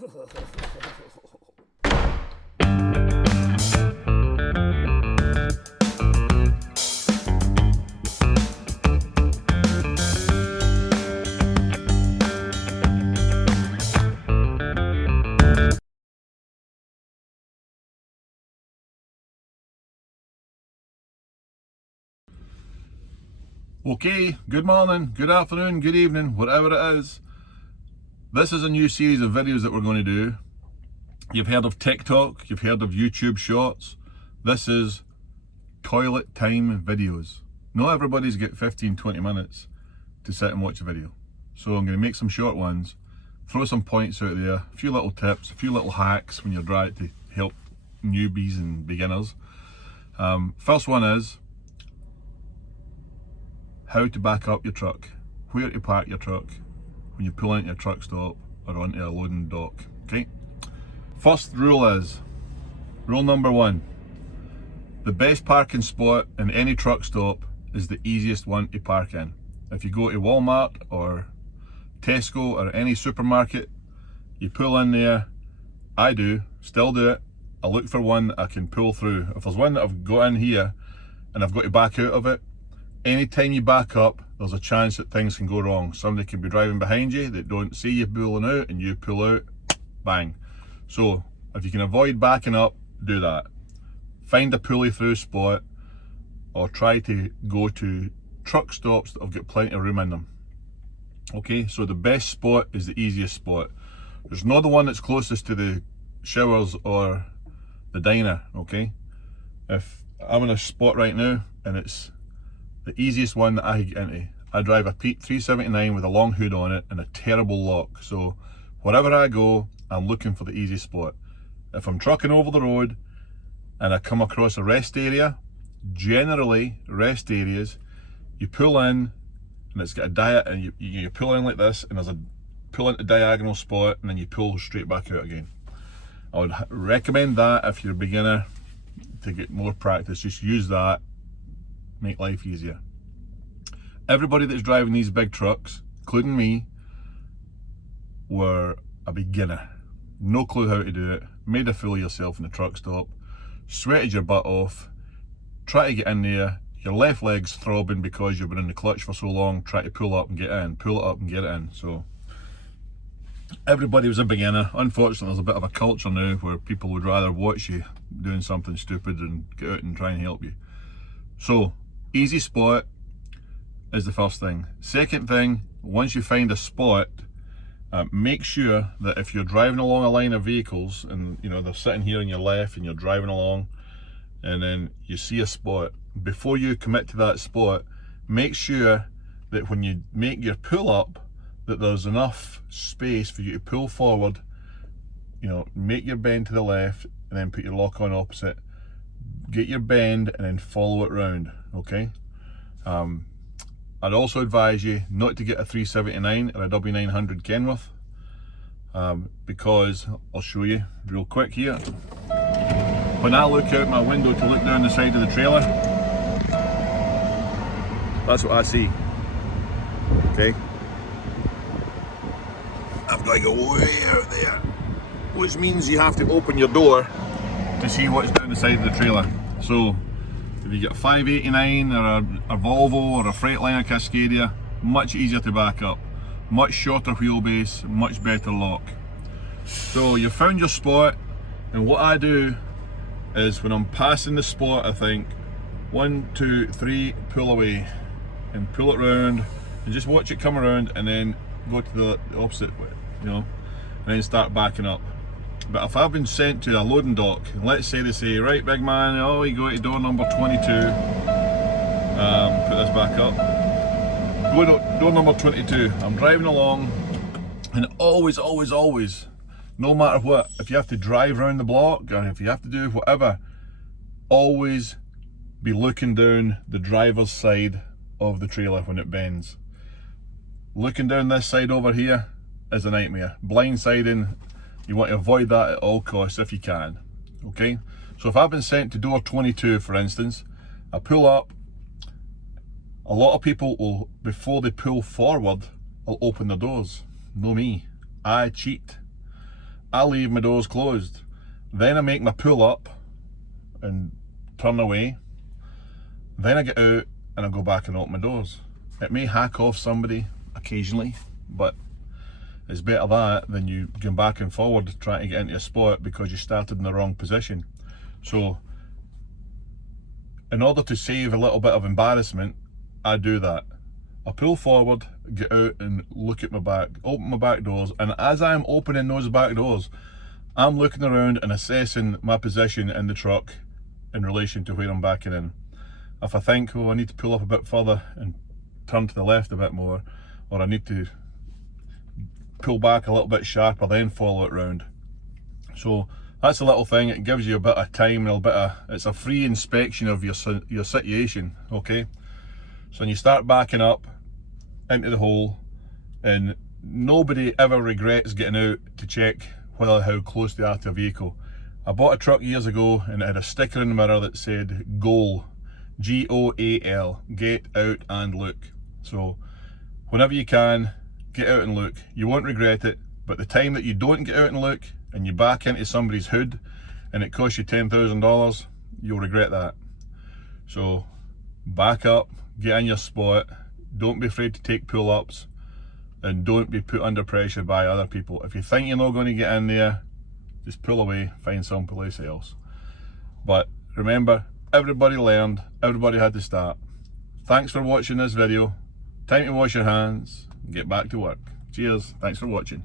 Okay, good morning, good afternoon, good evening, whatever it is. This is a new series of videos that we're going to do. You've heard of TikTok, you've heard of YouTube Shorts. This is toilet time videos. Not everybody's got 15-20 minutes to sit and watch a video. So I'm going to make some short ones, throw some points out there, a few little tips, a few little hacks when you're trying to help newbies and beginners. First one is how to back up your truck, where to park your truck when you pull into your truck stop or onto a loading dock. Okay. First rule is, rule number one, the best parking spot in any truck stop is the easiest one to park in. If you go to Walmart or Tesco or any supermarket, you pull in there. I do, still do it. I look for one that I can pull through. If there's one that I've got in here and I've got to back out of it, anytime you back up, there's a chance that things can go wrong. Somebody can be driving behind you that don't see you pulling out and you pull out, bang. So if you can avoid backing up, do that. Find a pulley through spot or try to go to truck stops that have got plenty of room in them. Okay, so the best spot is the easiest spot. There's not the one that's closest to the showers or the diner, okay? If I'm in a spot right now and it's the easiest one that I get into, I drive a Pete 379 with a long hood on it and a terrible lock. So wherever I go, I'm looking for the easiest spot. If I'm trucking over the road and I come across a rest area, generally rest areas, you pull in and it's got a and you pull in like this and there's a pull into diagonal spot and then you pull straight back out again. I would recommend that if you're a beginner to get more practice. Just use that, make life easier. Everybody that's driving these big trucks, including me, were a beginner. No clue how to do it, made a fool of yourself in the truck stop, sweated your butt off, try to get in there, your left leg's throbbing because you've been in the clutch for so long, try to pull up and get in, pull it up and get it in. So everybody was a beginner. Unfortunately, there's a bit of a culture now where people would rather watch you doing something stupid and get out and try and help you. So easy spot is the first thing. Second thing, once you find a spot, make sure that if you're driving along a line of vehicles and you know they're sitting here on your left and you're driving along and then you see a spot, before you commit to that spot, make sure that when you make your pull up that there's enough space for you to pull forward. You know, make your bend to the left and then put your lock on opposite, get your bend and then follow it round. Okay. I'd also advise you not to get a 379 or a W900 Kenworth, because I'll show you real quick here. When I look out my window to look down the side of the trailer, that's what I see. Okay, I've got to go way out there, which means you have to open your door to see what's down the side of the trailer. So if you get a 589 or a Volvo or a Freightliner Cascadia, much easier to back up, much shorter wheelbase, much better lock. So you found your spot, and what I do is when I'm passing the spot, I think 1, 2, 3, pull away and pull it round and just watch it come around and then go to the opposite way, you know, and then start backing up. But if I've been sent to a loading dock, and let's say they say, right big man, oh you go to door number 22, put this back up, go to door number 22, I'm driving along, and always, no matter what, if you have to drive around the block, or if you have to do whatever, always be looking down the driver's side of the trailer when it bends. Looking down this side over here is a nightmare. Blindsiding, you want to avoid that at all costs if you can. Okay, so if I've been sent to door 22, for instance, I pull up. A lot of people will, before they pull forward, will open the doors. No me, I cheat. I leave my doors closed. Then I make my pull up and turn away. Then I get out and I go back and open my doors. It may hack off somebody occasionally, but it's better that than you going back and forward trying to get into a spot because you started in the wrong position. So in order to save a little bit of embarrassment, I do that. I pull forward, get out and look at my back, open my back doors, and as I'm opening those back doors, I'm looking around and assessing my position in the truck in relation to where I'm backing in. If I think, oh, I need to pull up a bit further and turn to the left a bit more, or I need to pull back a little bit sharper, then follow it round. So that's a little thing. It gives you a bit of time, and it's a free inspection of your situation, okay? So when you start backing up into the hole, and nobody ever regrets getting out to check how close they are to a vehicle. I bought a truck years ago and it had a sticker in the mirror that said GOAL, G-O-A-L, get out and look. So whenever you can, get out and look. You won't regret it, but the time that you don't get out and look and you back into somebody's hood and it costs you $10,000, you'll regret that. So back up, get in your spot, don't be afraid to take pull-ups, and don't be put under pressure by other people. If you think you're not going to get in there, just pull away, find someplace else. But remember, everybody learned, everybody had to start. Thanks for watching this video. Time to wash your hands and get back to work. Cheers, thanks for watching.